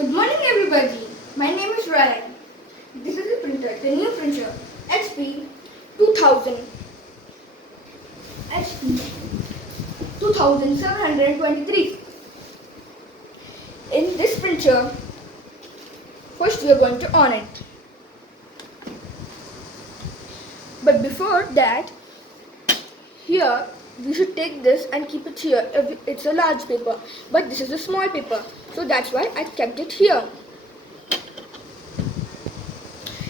Good morning everybody. My name is Ryan. This is the printer, the new printer HP 2000 HP 2723. In this printer, first we are going to on it. But before that, here we should take this and keep it here. It's a large paper, but this is a small paper, so that's why I kept it here.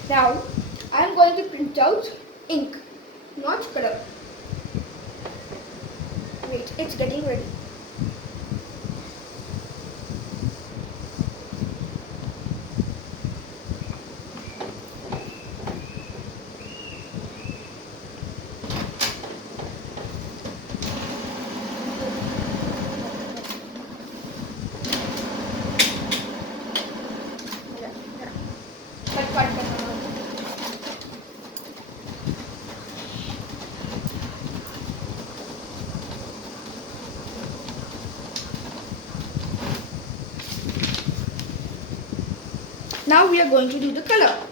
Now I am going to print out ink, not color. Wait, it's getting ready. Cut. Now we are going to do the color.